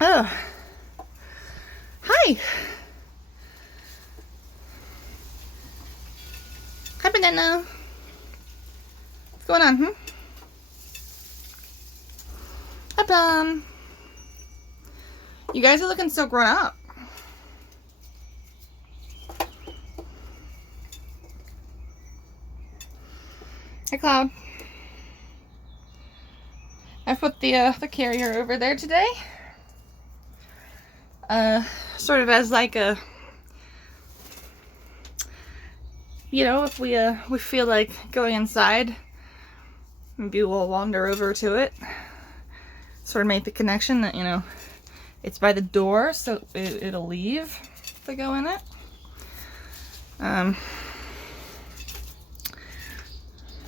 Oh, hi. Hi, Banana. What's going on, Hi, Plum. You guys are looking so grown up. Hi, Cloud. I put the carrier over there today. Sort of as like a, if we feel like going inside, maybe we'll wander over to it. Sort of make the connection that, it's by the door, so it'll leave to go in it.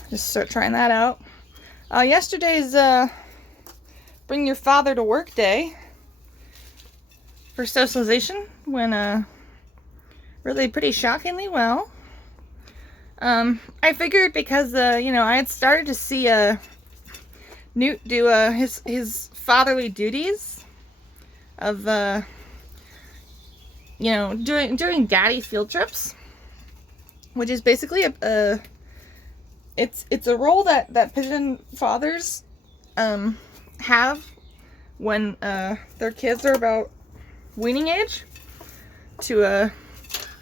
Just start trying that out. Yesterday's Bring Your Father to Work Day for socialization went really pretty shockingly well. I figured because I had started to see Newt do his fatherly duties of doing daddy field trips, which is basically it's a role that pigeon fathers have when their kids are about weaning age, to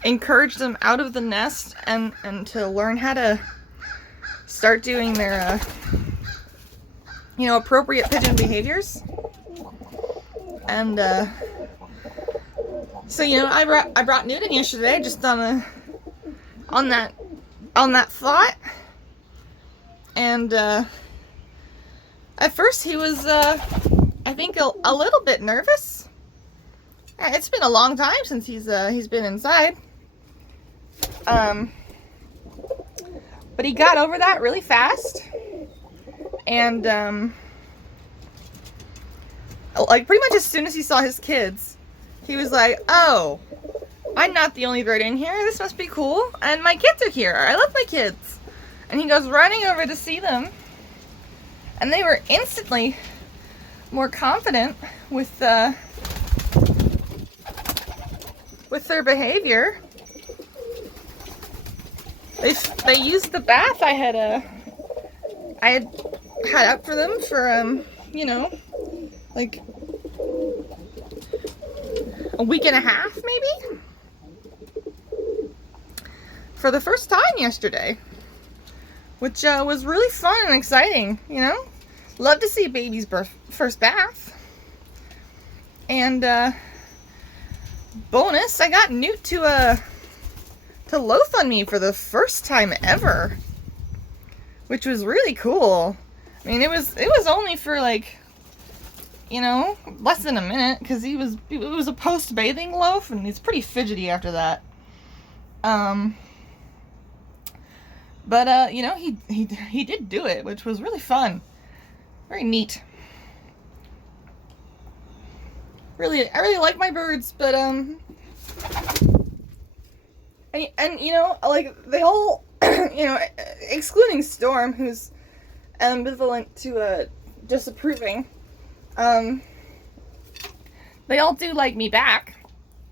encourage them out of the nest and to learn how to start doing their appropriate pigeon behaviors. And so I brought Newt in yesterday just on that thought. And at first he was I think a little bit nervous. It's been a long time since he's been inside. But he got over that really fast. And like pretty much as soon as he saw his kids, he was like, "Oh, I'm not the only bird in here. This must be cool. And my kids are here. I love my kids." And he goes running over to see them. And they were instantly more confident with their behavior. They used the bath I had up for them for like a week and a half maybe, for the first time yesterday, which was really fun and exciting. Love to see a baby's first bath. And bonus, I got Newt to loaf on me for the first time ever, which was really cool. I mean, it was only for like, less than a minute, because it was a post-bathing loaf, and he's pretty fidgety after that. But he did do it, which was really fun, very neat. I really like my birds, but and like they all, excluding Storm, who's ambivalent to disapproving, they all do like me back,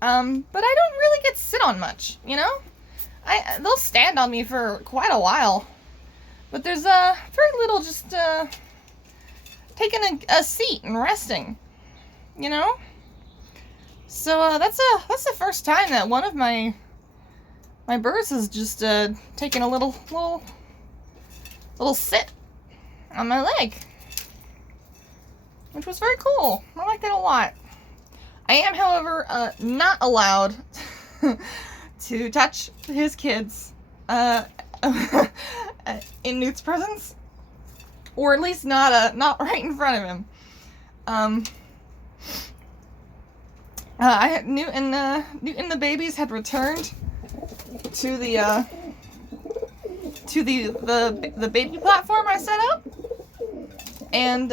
but I don't really get to sit on much. They'll stand on me for quite a while, but there's very little just taking a seat and resting, So that's the first time that one of my birds has just taken a little sit on my leg, which was very cool. I liked it a lot. I am, however, not allowed to touch his kids in Newt's presence, or at least not right in front of him. I had Newt and the babies had returned to the baby platform I set up, and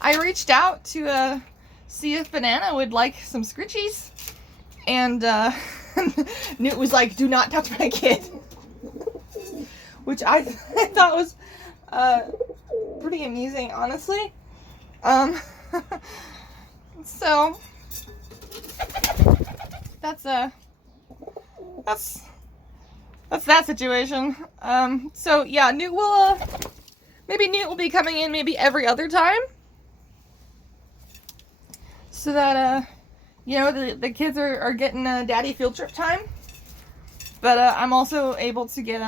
I reached out to see if Banana would like some scritchies, and Newt was like, "Do not touch my kid," which I thought was pretty amusing, honestly. So that's that situation. So yeah, Newt will maybe Newt will be coming in maybe every other time, so that you know, the kids are getting daddy field trip time, but I'm also able to get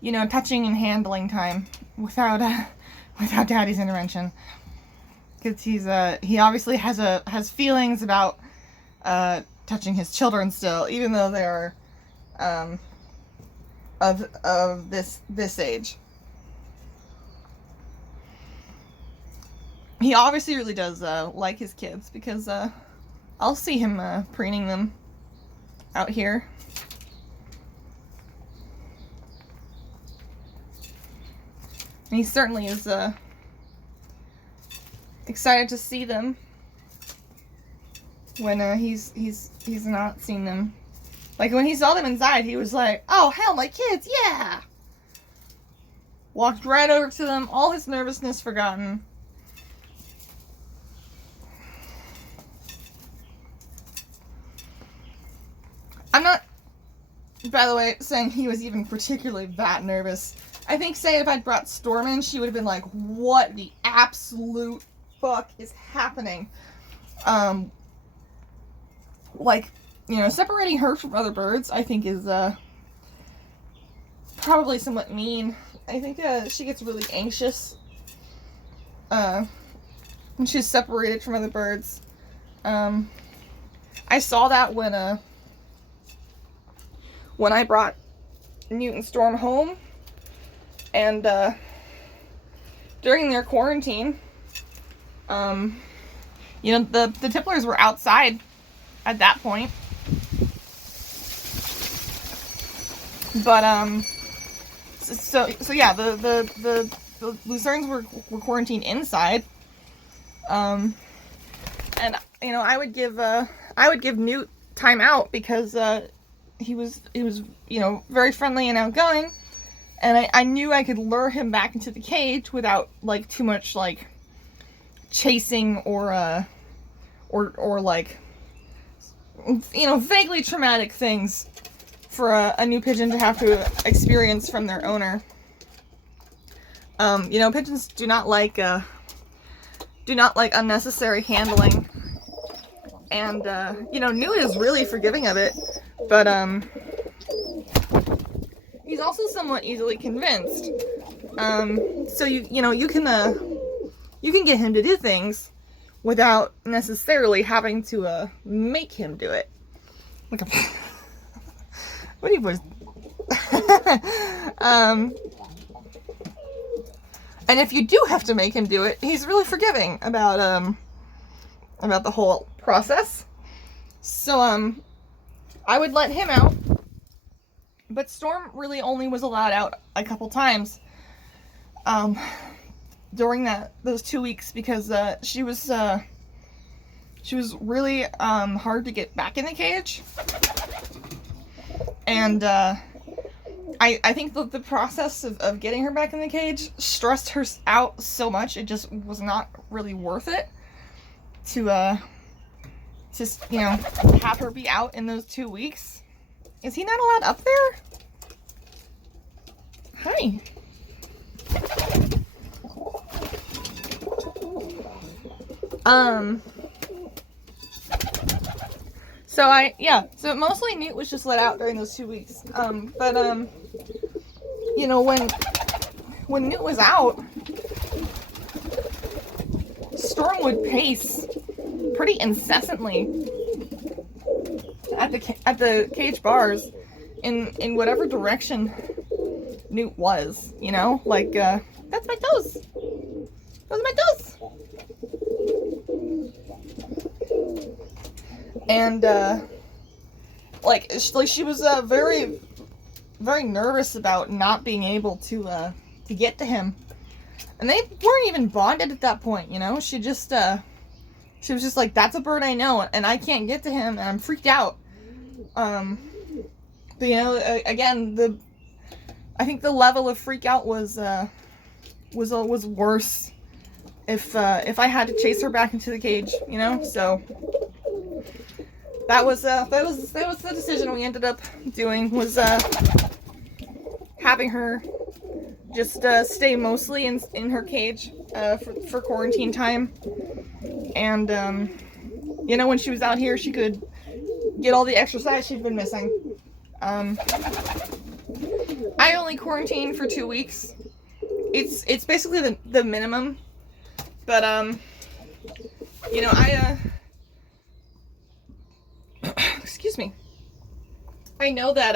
you know, touching and handling time without without daddy's intervention, because he obviously has feelings about touching his children still, even though they are of this age. He obviously really does like his kids, because I'll see him preening them out here. And he certainly is excited to see them when he's not seen them. Like when he saw them inside, he was like, "Oh hell, my kids, yeah!" Walked right over to them, all his nervousness forgotten. I'm not, by the way, saying he was even particularly that nervous. I think, say, if I'd brought Storm in, she would have been like, "What the absolute fuck is happening?" Like, you know, separating her from other birds, I think, is probably somewhat mean. I think she gets really anxious when she's separated from other birds. I saw that when I brought Newt and Storm home, and during their quarantine, you know, the tipplers were outside at that point, but so yeah, the lucernes were quarantined inside, and you know, I would give Newt time out, because he was you know, very friendly and outgoing, and I knew I could lure him back into the cage without like too much like chasing or like, you know, vaguely traumatic things for a new pigeon to have to experience from their owner. You know, pigeons do not like unnecessary handling, and you know, Newt is really forgiving of it, but he's also somewhat easily convinced. So you know, you can get him to do things without necessarily having to make him do it. Like a what are you boys? And if you do have to make him do it, he's really forgiving about the whole process. So I would let him out, but Storm really only was allowed out a couple times during those 2 weeks, because she was really hard to get back in the cage, and I think that the process of getting her back in the cage stressed her out so much, it just was not really worth it to just, you know, have her be out in those 2 weeks. Is he not allowed up there? Hi. So mostly Newt was just let out during those 2 weeks. But you know, when Newt was out, Storm would pace pretty incessantly at the cage bars in whatever direction Newt was, you know, like that's my toes. Those are my toes. And like she was very, very nervous about not being able to get to him, and they weren't even bonded at that point, you know. She was just like, that's a bird I know, and I can't get to him, and I'm freaked out. But you know, again, I think the level of freak out was worse if I had to chase her back into the cage, you know. So that was the decision we ended up doing, was having her just stay mostly in her cage for quarantine time. And you know, when she was out here, she could get all the exercise she'd been missing. I only quarantined for 2 weeks. It's basically the minimum, but you know, excuse me. I know that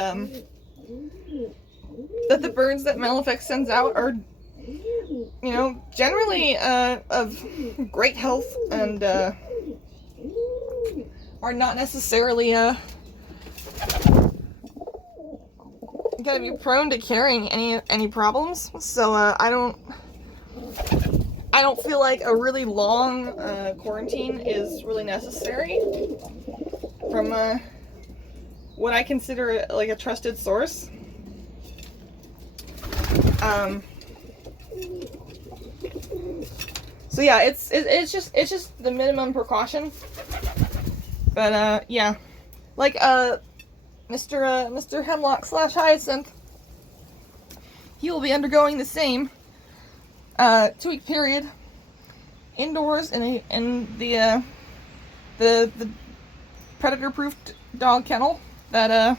that the birds that Malefic sends out are, you know, generally of great health and are not necessarily gonna be prone to carrying any problems. So I don't feel like a really long quarantine is really necessary from what I consider like a trusted source. So yeah, it's just the minimum precaution. But yeah, like Mr. Hemlock / Hyacinth, he will be undergoing the same 2-week period indoors in the predator-proof dog kennel that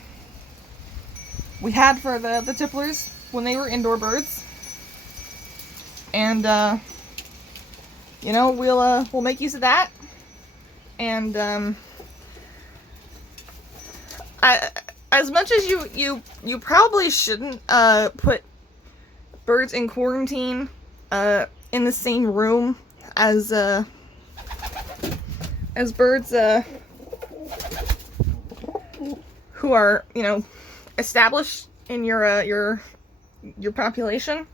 we had for the tipplers when they were indoor birds. And you know, we'll make use of that. And as much as you probably shouldn't put birds in quarantine in the same room as birds who are, you know, established in your population.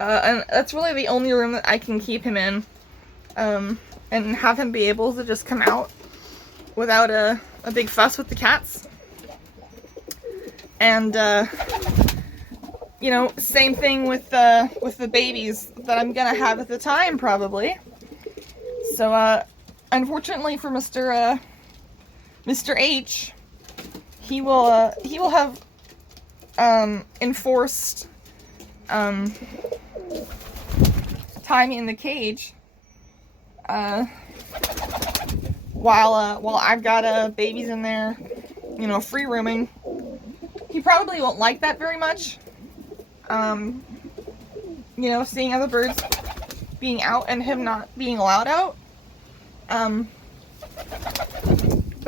And that's really the only room that I can keep him in, and have him be able to just come out without a big fuss with the cats. And you know, same thing with the babies that I'm gonna have at the time, probably. So unfortunately for Mr. H, he will have enforced time in the cage while I've got babies in there, you know, free roaming. He probably won't like that very much. You know, seeing other birds being out and him not being allowed out. But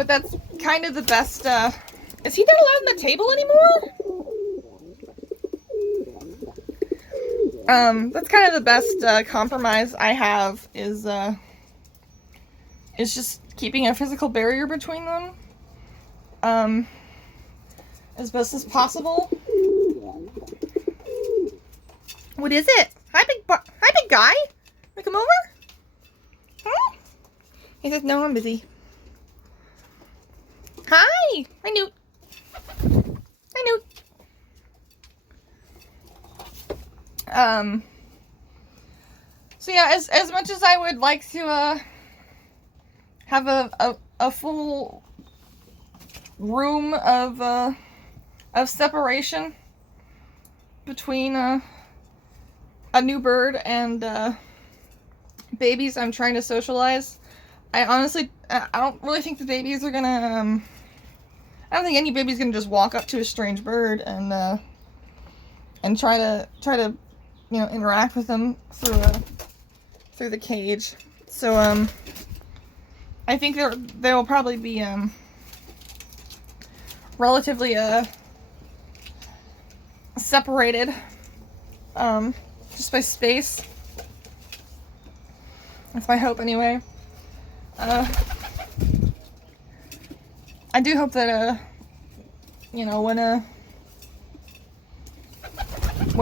that's kind of the best. Is he not allowed on the table anymore? That's kind of the best compromise I have is just keeping a physical barrier between them, as best as possible. What is it? Hi, big guy. Wanna come over? Huh? He says, no, I'm busy. Hi! Hi, Newt. Hi, Newt. So yeah, as much as I would like to have a full room of separation between a new bird and babies I'm trying to socialize, I honestly I don't really think the babies are gonna I don't think any baby's gonna just walk up to a strange bird and try to you know, interact with them through the cage. So I think they will probably be relatively separated just by space. That's my hope anyway. I do hope that you know, when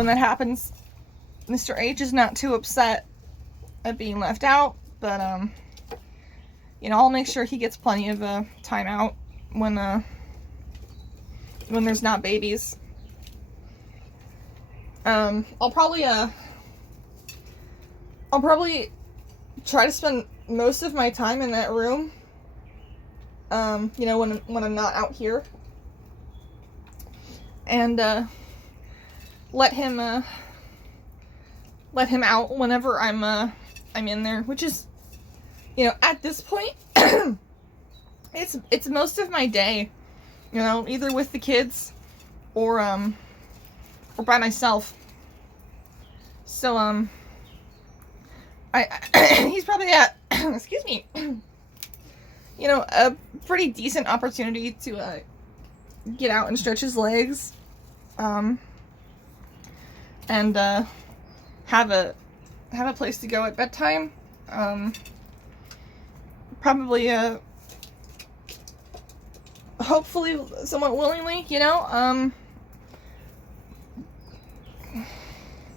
that happens, Mr. H is not too upset at being left out, but you know, I'll make sure he gets plenty of time out when there's not babies. I'll probably I'll probably try to spend most of my time in that room. You know, when I'm not out here, and let him out whenever I'm in there, which is, you know, at this point, it's most of my day, you know, either with the kids or by myself. So he's probably at excuse me, you know, a pretty decent opportunity to get out and stretch his legs, and have a place to go at bedtime. Probably hopefully somewhat willingly, you know.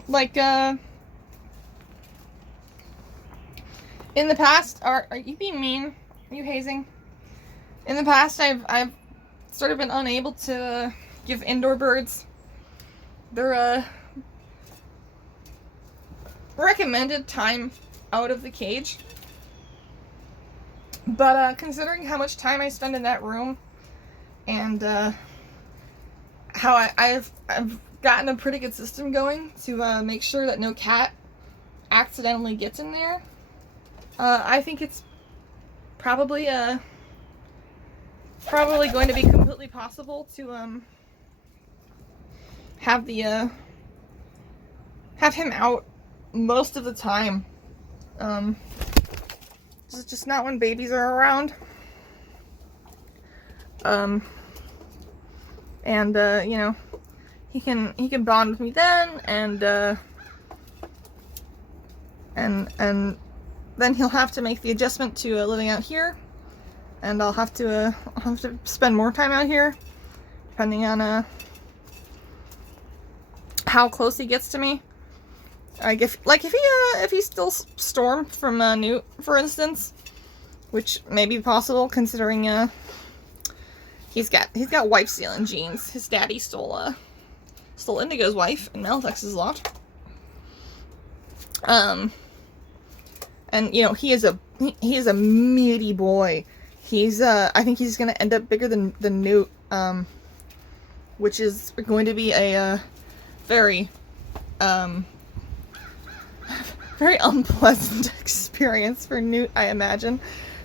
Like in the past, are you being mean? Are you hazing? In the past, I've sort of been unable to give indoor birds their recommended time out of the cage. But considering how much time I spend in that room, and how I've gotten a pretty good system going to make sure that no cat accidentally gets in there, I think it's probably going to be completely possible to have him out most of the time. Just not when babies are around. And you know, he can bond with me then, and then he'll have to make the adjustment to living out here, and I'll have to spend more time out here, depending on how close he gets to me. If he still stormed from Newt, for instance, which may be possible considering he's got wife stealing genes. His daddy stole Indigo's wife in Meltex's loft. And you know, he is a meaty boy. He's I think he's gonna end up bigger than Newt, which is going to be a very very unpleasant experience for Newt, I imagine,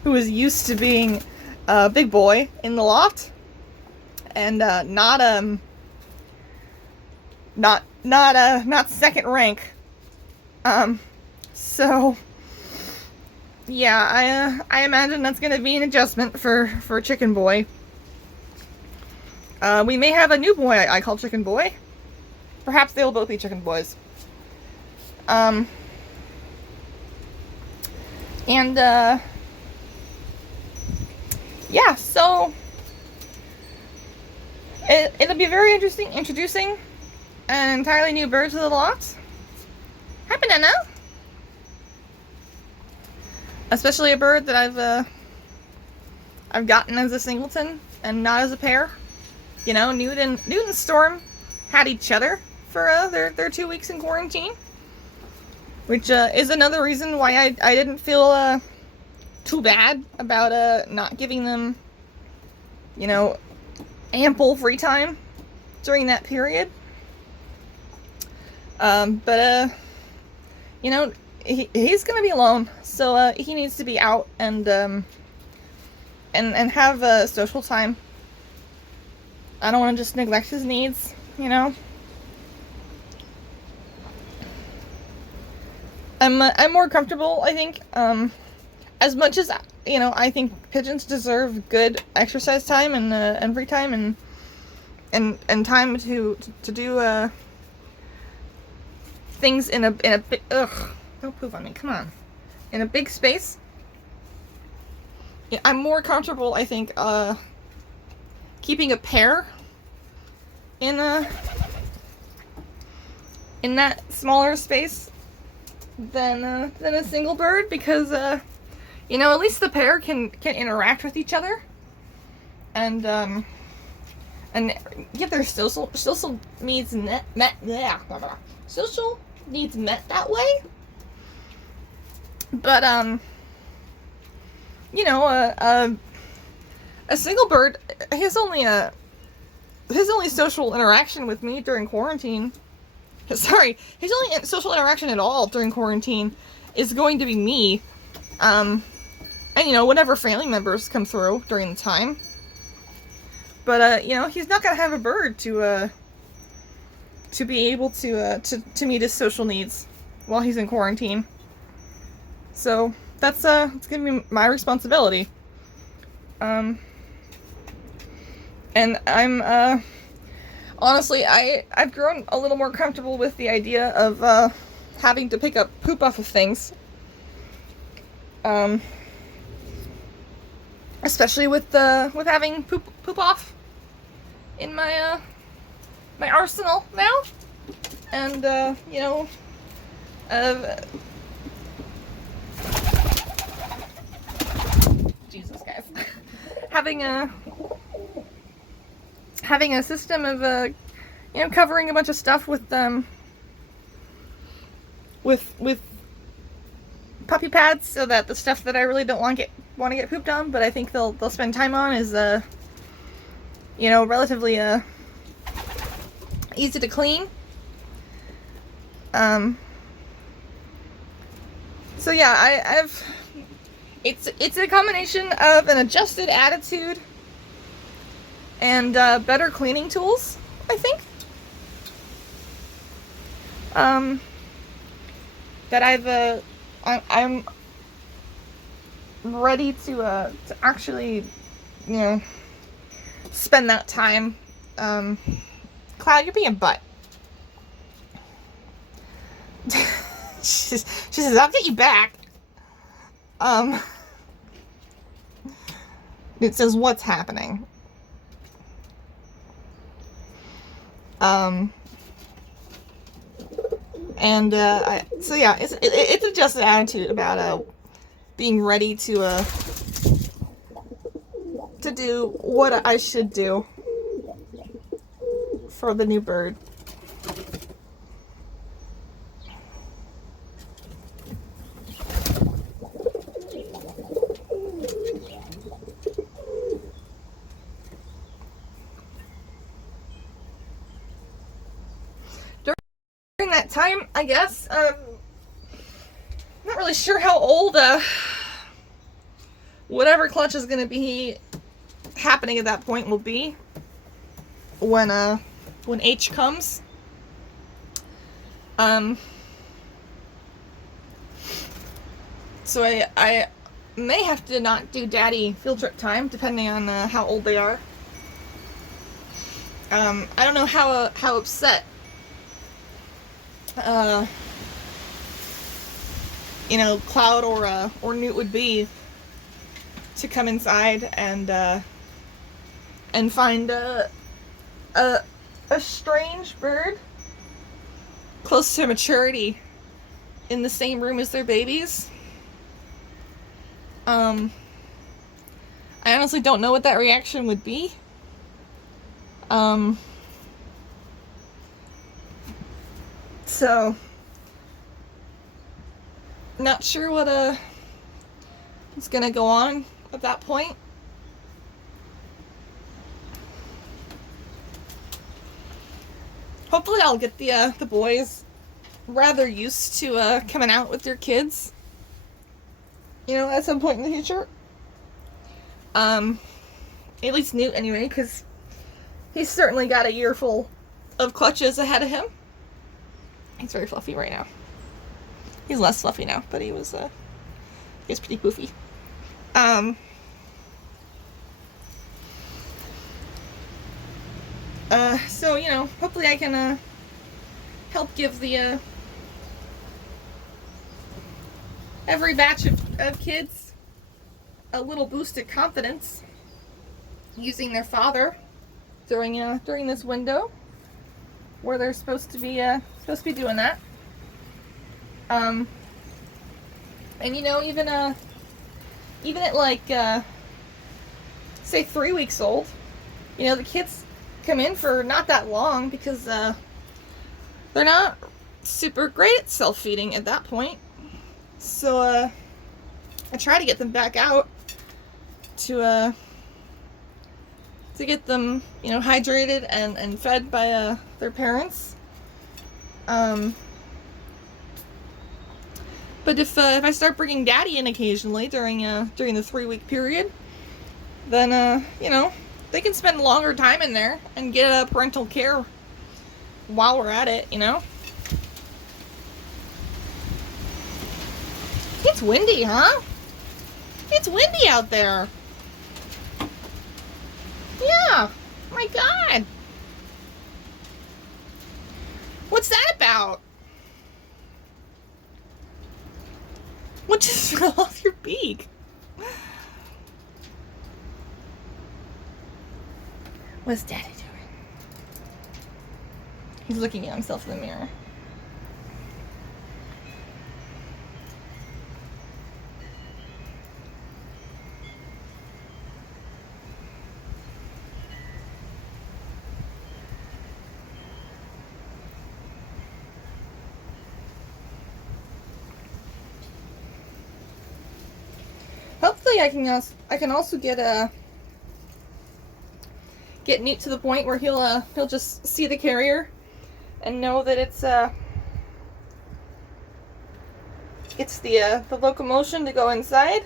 who is used to being a big boy in the loft, and not second rank. So yeah, I imagine that's gonna be an adjustment for Chicken Boy. We may have a new boy I call Chicken Boy. Perhaps they will both be Chicken Boys. And yeah, so it'll be very interesting introducing an entirely new bird to the loft. Hi, Banana. Especially a bird that I've gotten as a singleton and not as a pair. You know, Newt and Storm had each other for their 2 weeks in quarantine, which is another reason why I didn't feel too bad about not giving them, you know, ample free time during that period. But you know, he's gonna be alone, so he needs to be out and have social time. I don't want to just neglect his needs, you know. I'm more comfortable, I think, as much as, you know, I think pigeons deserve good exercise time and free time and time to do things in a big, don't poop on me, come on, in a big space. Yeah, I'm more comfortable, I think, keeping a pair in that smaller space than a single bird, because you know, at least the pair can interact with each other and get their social needs met. Social needs met that way. But, you know, a single bird, his only social interaction with me during quarantine, sorry, his only social interaction at all during quarantine is going to be me. And, you know, whenever family members come through during the time. But, you know, he's not going to have a bird to be able to meet his social needs while he's in quarantine. So, it's going to be my responsibility. And I'm, honestly, I've grown a little more comfortable with the idea of, having to pick up poop off of things. Especially with having poop off in my, my arsenal now. And, you know, Jesus, guys. having a system of, you know, covering a bunch of stuff with puppy pads, so that the stuff that I really don't want to get pooped on, but I think they'll spend time on, is you know, relatively easy to clean. So yeah, it's a combination of an adjusted attitude and better cleaning tools, I think. That I'm ready to actually, you know, spend that time. Cloud, you're being a butt. she says, I'll get you back. It says, what's happening? So yeah, it's a just an attitude about being ready to do what I should do for the new bird. During that time, I guess, not really sure how old whatever clutch is going to be happening at that point will be when H comes. So I may have to not do daddy field trip time, depending on how old they are. I don't know how upset you know, Cloud or Newt would be to come inside and find a strange bird close to maturity in the same room as their babies. I honestly don't know what that reaction would be. So, not sure what is gonna go on at that point. Hopefully I'll get the boys rather used to coming out with their kids, you know, at some point in the future. At least Newt anyway, because he's certainly got a year full of clutches ahead of him. He's very fluffy right now. He's less fluffy now, but he was pretty poofy. So, you know, hopefully I can help give the every batch of kids a little boost of confidence using their father during this window where they're supposed to be doing that. And you know, even at like say 3 weeks old, you know, the kids come in for not that long because they're not super great at self-feeding at that point. So, I try to get them back out to get them, you know, hydrated and fed by, their parents. But if I start bringing Daddy in occasionally during the 3-week period, then, you know, they can spend longer time in there and get parental care while we're at it, you know? It's windy, huh? It's windy out there. Yeah. My God. What's that about? What just fell off your beak? What's Daddy doing? He's looking at himself in the mirror. Hopefully I can also get Newt to the point where he'll just see the carrier and know that it's the locomotion to go inside,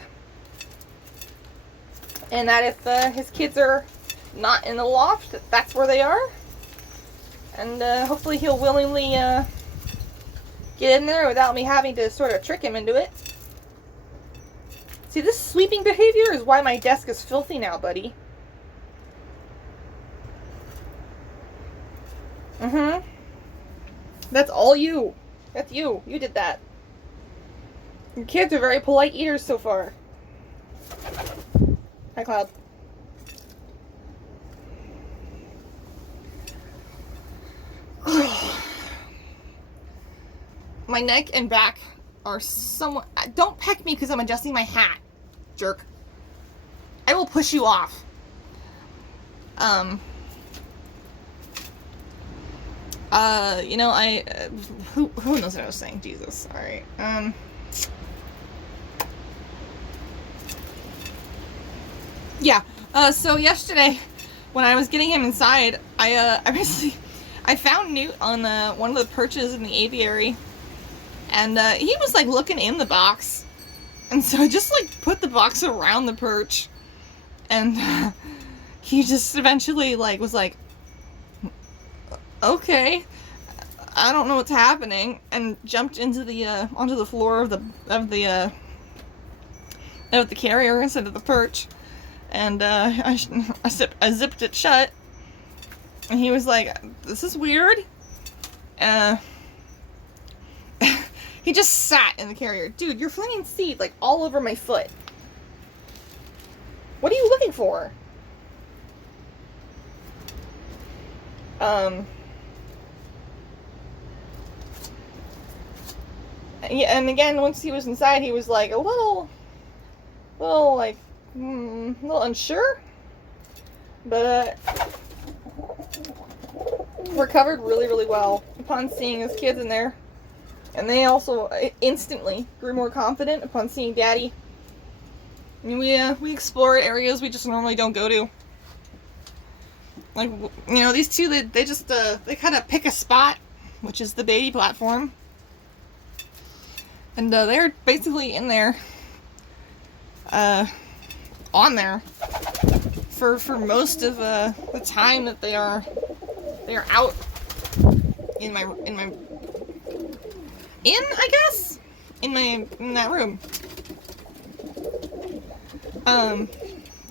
and that if his kids are not in the loft, that's where they are, and hopefully he'll willingly get in there without me having to sort of trick him into it. See, this sweeping behavior is why my desk is filthy now, buddy. Mm-hmm. That's all you. That's you. You did that. Your kids are very polite eaters so far. Hi, Cloud. My neck and back are somewhat... Don't peck me because I'm adjusting my hat, jerk. I will push you off. You know, who knows what I was saying? Jesus. Alright. Yeah. So yesterday, when I was getting him inside, I found Newt on one of the perches in the aviary, and he was like looking in the box, and so I just like put the box around the perch, and he just eventually like was like, okay, I don't know what's happening, and jumped into the onto the floor of the carrier instead of the perch, and I zipped it shut, and he was like, "This is weird." He just sat in the carrier. Dude, you're flinging seed like all over my foot. What are you looking for? Yeah, and again, once he was inside, he was like a little like, a little unsure, but recovered really, really well upon seeing his kids in there, and they also instantly grew more confident upon seeing Daddy. I mean, we explored areas we just normally don't go to. Like, you know, these two, they just they kind of pick a spot, which is the baby platform. And they're basically in there, on there, for most of the time that they are out in that room.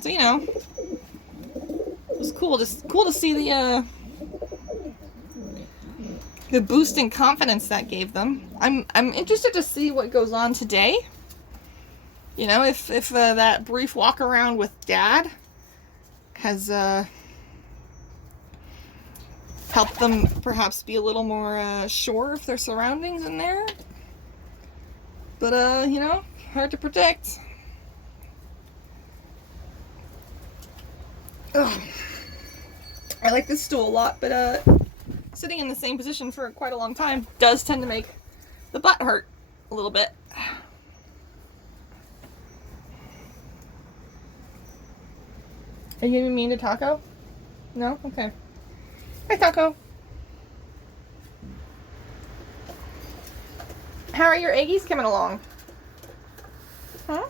So you know, it was cool to see the boost in confidence that gave them. I'm interested to see what goes on today. You know, if that brief walk around with Dad has helped them perhaps be a little more sure of their surroundings in there. But you know, hard to predict. Ugh. I like this stool a lot, but sitting in the same position for quite a long time does tend to make the butt hurt a little bit. Are you gonna be mean to Taco? No? Okay. Hi, Taco. How are your eggies coming along? Huh?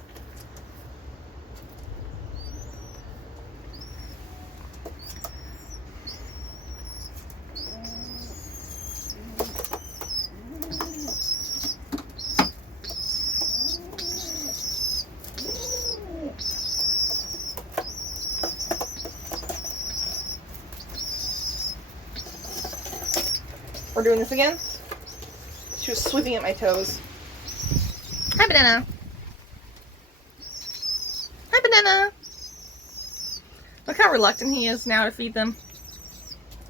We're doing this again? She was sweeping at my toes. Hi, Banana. Hi, Banana. Look how reluctant he is now to feed them.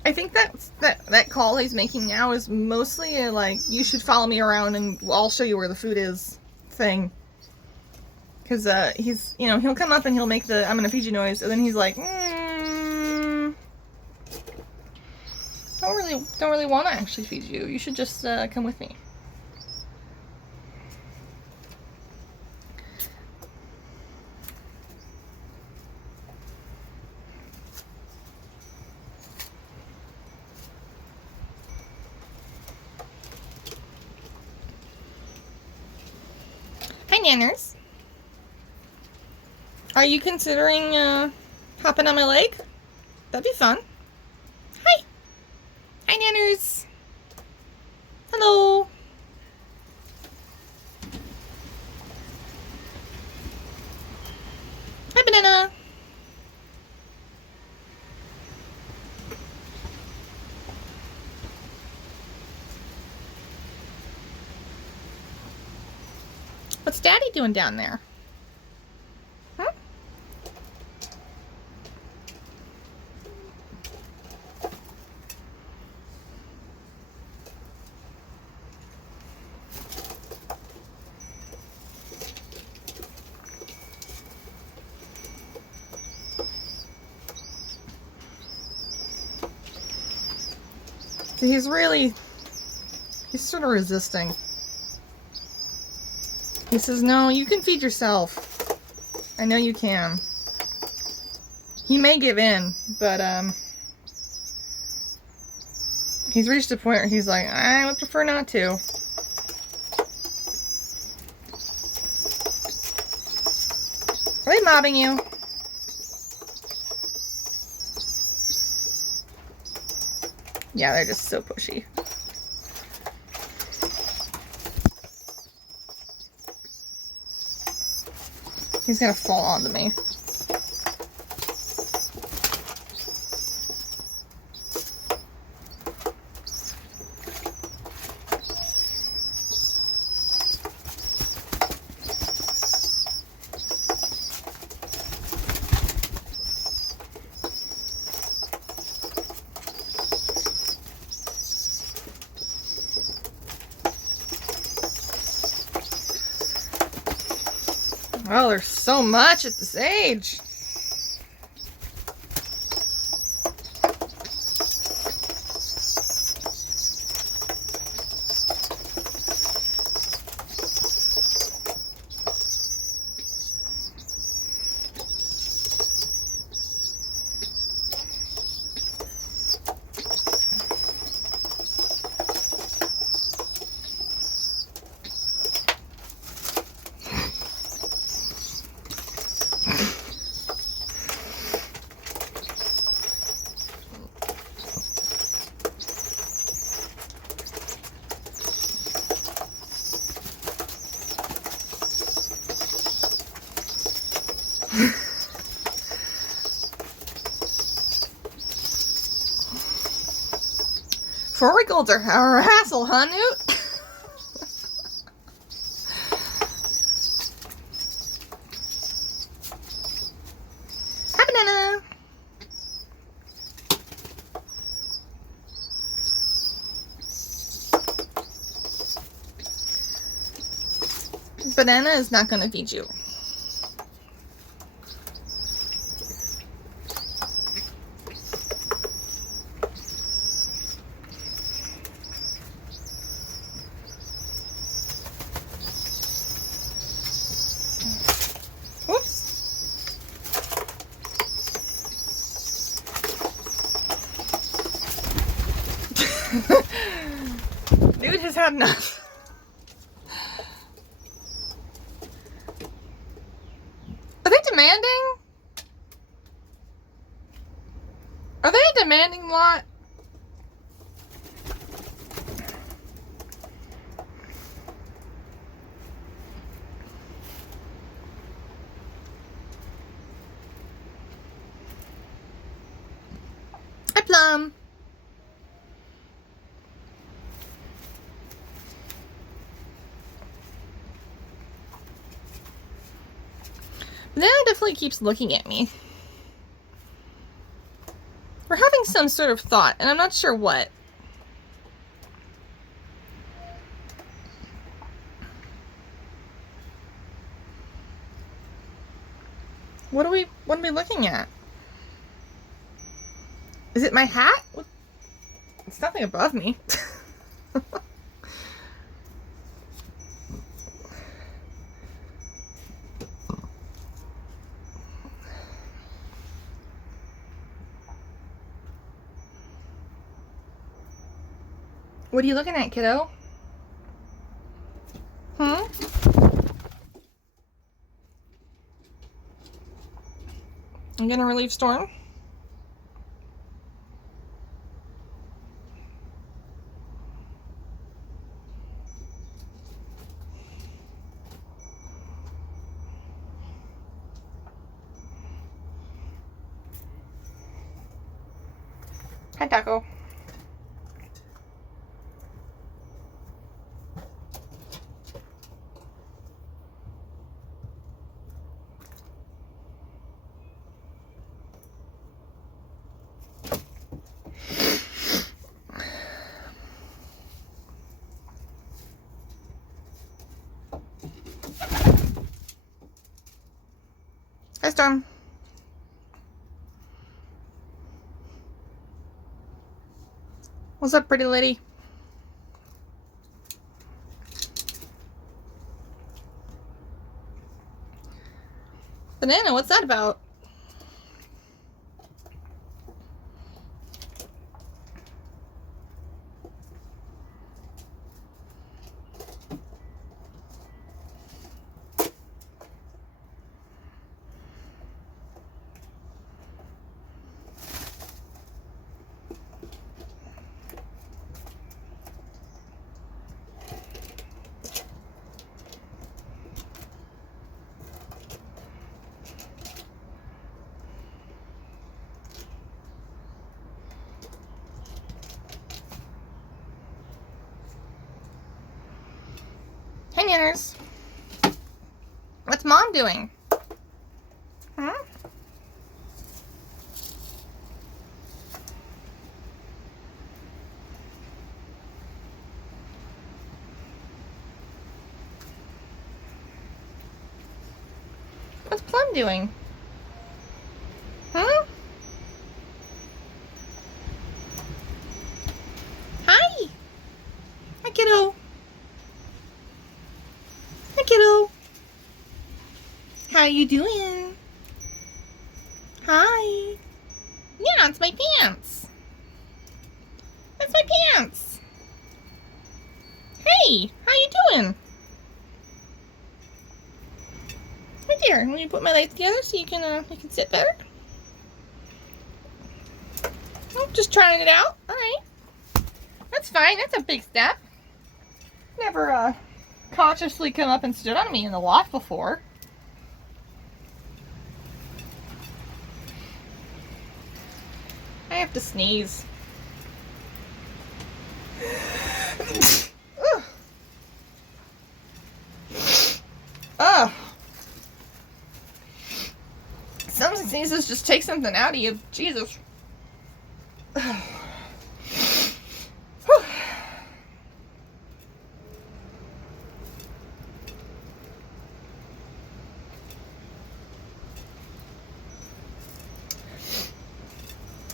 I think that call he's making now is mostly a, like, you should follow me around and I'll show you where the food is thing. Because he's, you know, he'll come up and he'll make the I'm gonna feed you noise, and then he's like, don't really want to actually feed you. You should just come with me. Hi, Nanners. Are you considering hopping on my leg? That'd be fun. Hi. Hi, Nanners. Hello. Hi, Banana. What's Daddy doing down there? Huh? He's sort of resisting. He says, no, you can feed yourself. I know you can. He may give in, but he's reached a point where he's like, I would prefer not to. Are they mobbing you? Yeah, they're just so pushy. He's gonna fall onto me. Oh, there's so much at this age. Four-week-olds are a hassle, huh, Newt? Hi, Banana. Banana is not going to feed you. Newt has had enough. Are they demanding? Are they a demanding lot? Hi, Plum. Banana definitely keeps looking at me. We're having some sort of thought, and I'm not sure what. What are we looking at? Is it my hat? It's nothing above me. What are you looking at, kiddo? Hmm? I'm gonna relieve Storm. Hi, Taco. Hi, Storm. What's up, pretty lady? Banana, what's that about? Hey, Nanners. What's Mom doing? Huh? What's Plum doing? Huh? Hi! Hi, kiddo. Hi, kiddo. How you doing? Hi. Yeah, it's my pants. That's my pants. Hey, how you doing? Right there. Let me put my legs together so you can sit better. Oh, just trying it out. All right. That's fine. That's a big step. Never consciously come up and stood on me in the loft before. I have to sneeze. Ugh. Ugh. Some sneezes just take something out of you. Jesus.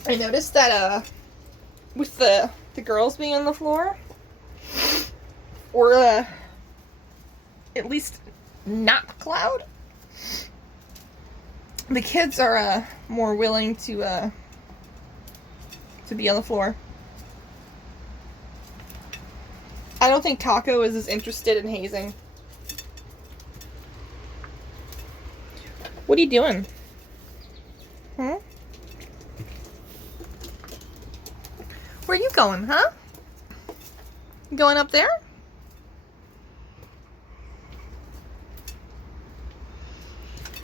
I noticed that with the girls being on the floor, or at least not Cloud, the kids are more willing to be on the floor. I don't think Taco is as interested in hazing. What are you doing? Huh? Where are you going, huh? You going up there?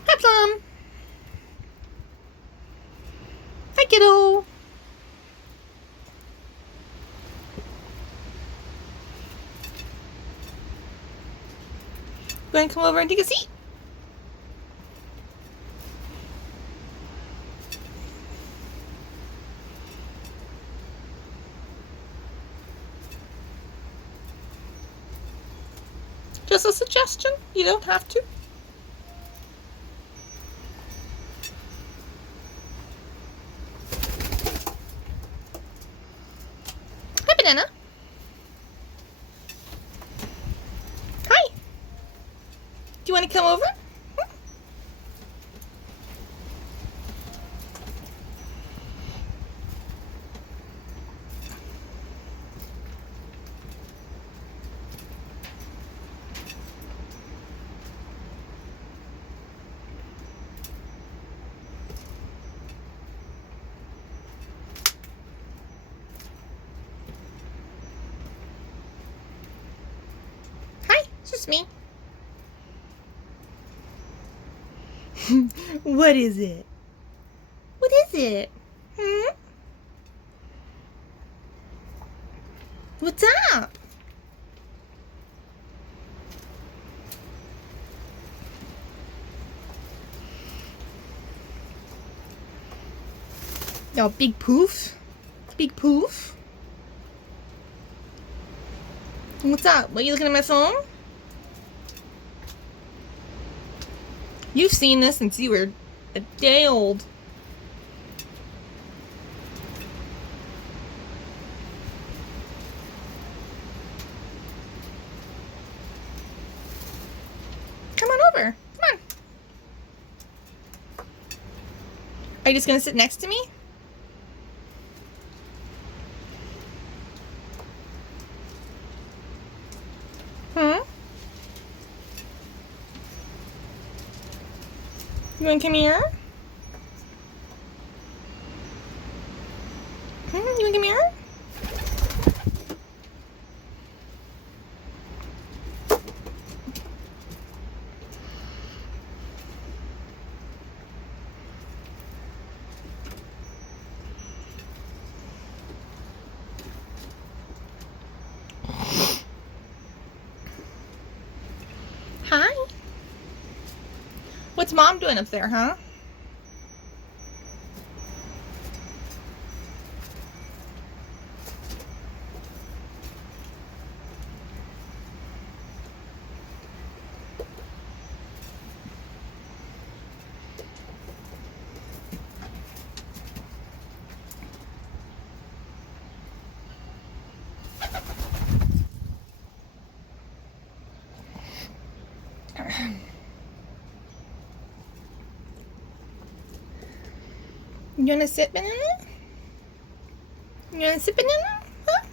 Hi, Plum. Hi, kiddo. Go ahead and come over and take a seat. Just a suggestion. You don't have to. Hi, Banana. Hi. Do you want to come over? Hi, it's just me. What is it? What is it? Hmm? What's up? Oh, big poof. Big poof. What's up? What, you looking at my phone? You've seen this since you were a day old. Come on over. Come on. Are you just gonna sit next to me? Huh? You wanna come here? You wanna come here? Hi. What's Mom doing up there, huh? You wanna sit, Banana? You wanna sit, Banana? Huh?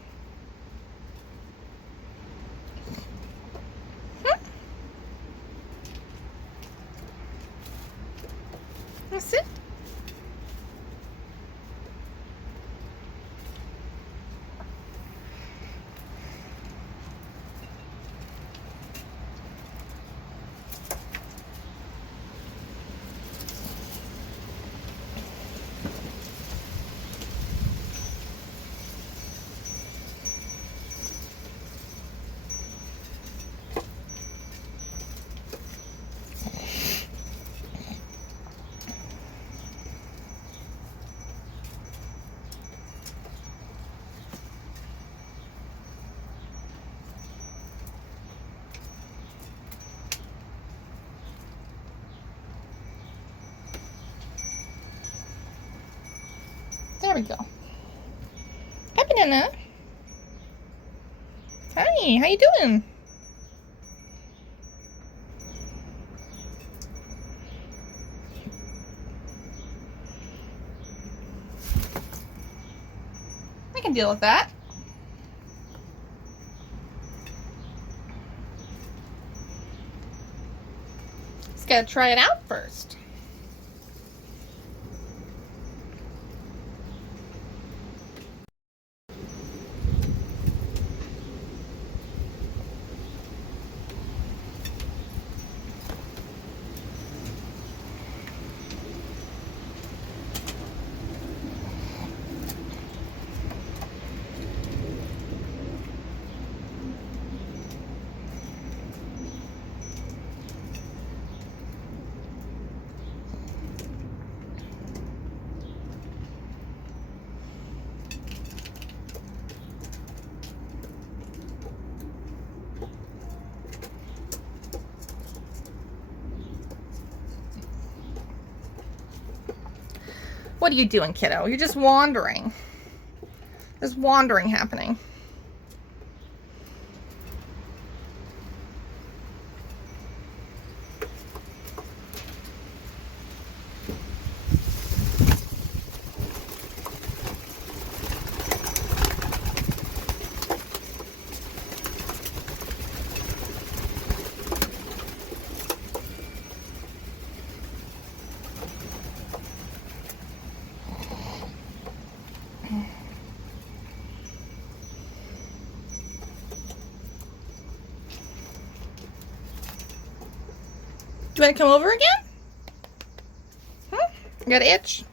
Huh? Wanna sit? There we go. Hi, Banana. Hi, how you doing? I can deal with that. gotta try it out first. What are you doing, kiddo? You're just wandering. There's wandering happening. Do you want to come over again? You got an itch?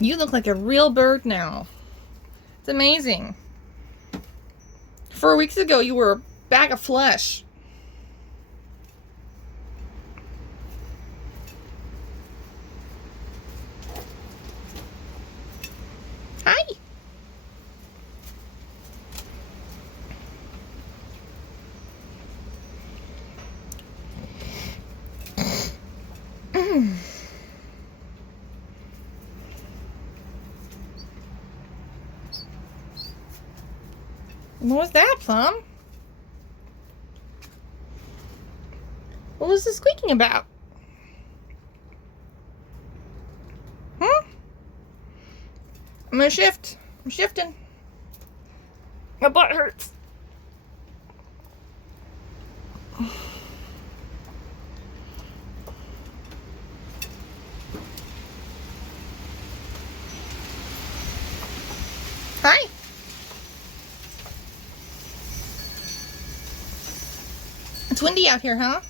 You look like a real bird now. It's amazing. 4 weeks ago, you were a bag of flesh. Hi. What was that, Plum? What was the squeaking about? I'm gonna shift. I'm shifting. My butt hurts. Hi. It's windy out here, huh?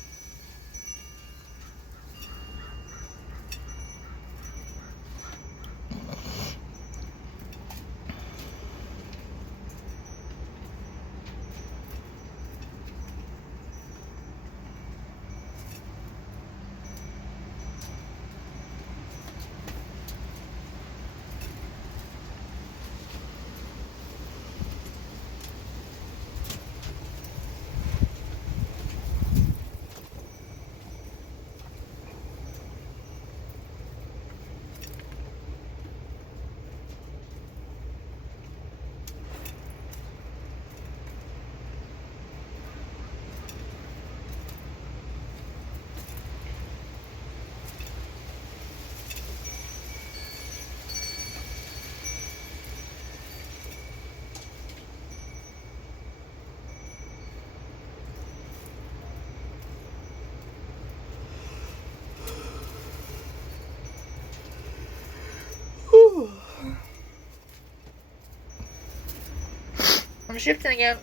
I'm shifting again.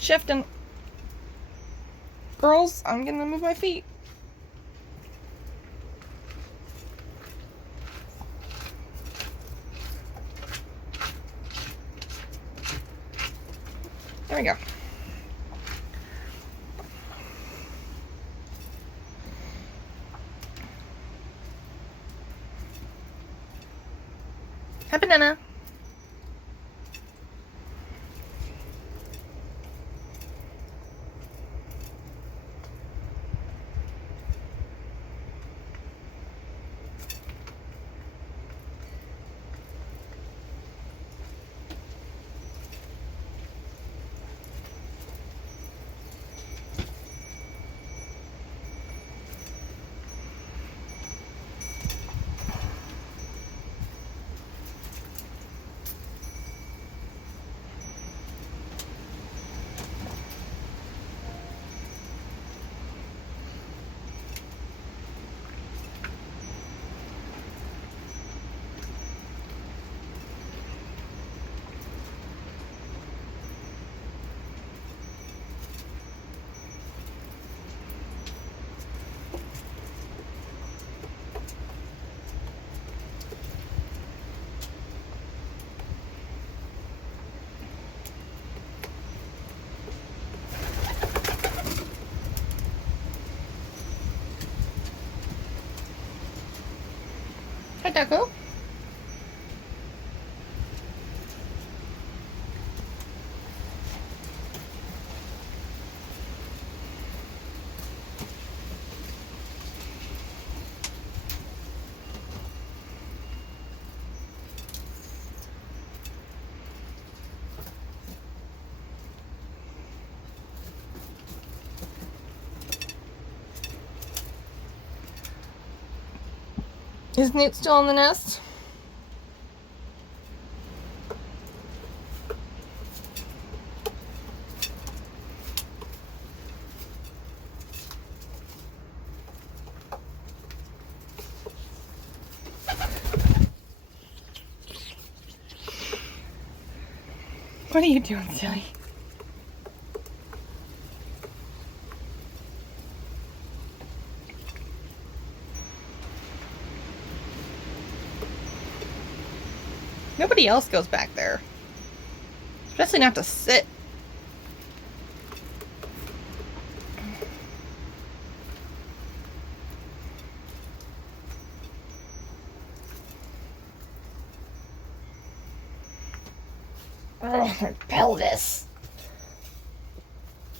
Shifting. Girls, I'm gonna move my feet. There we go. Hi, banana. Hi, Taco. Is Newt still in the nest? What are you doing, silly? Nobody else goes back there. Especially not to sit. Oh, my pelvis.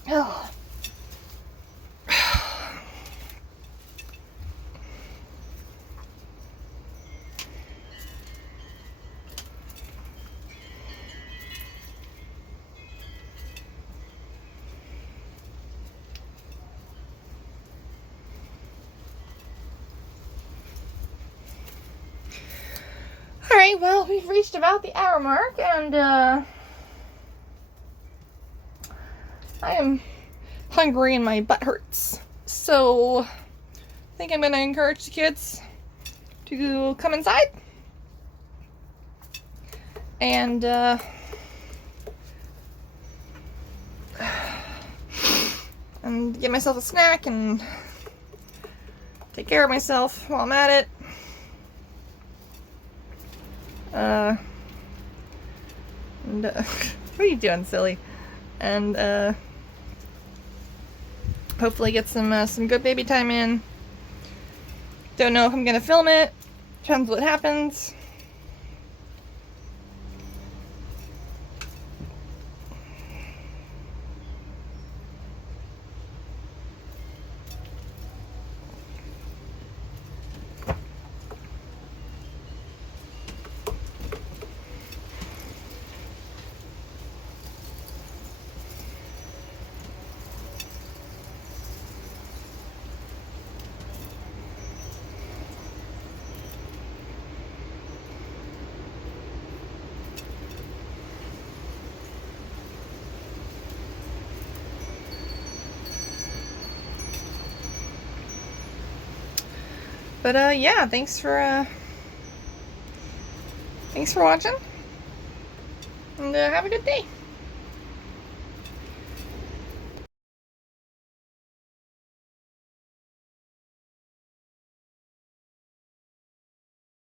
Oh. Alright, well, we've reached about the hour mark, and I am hungry and my butt hurts. So, I think I'm going to encourage the kids to come inside and get myself a snack and take care of myself while I'm at it. What are you doing, silly? And hopefully get some good baby time in. Don't know if I'm gonna film it. Depends what happens. But yeah, thanks for watching, and have a good day.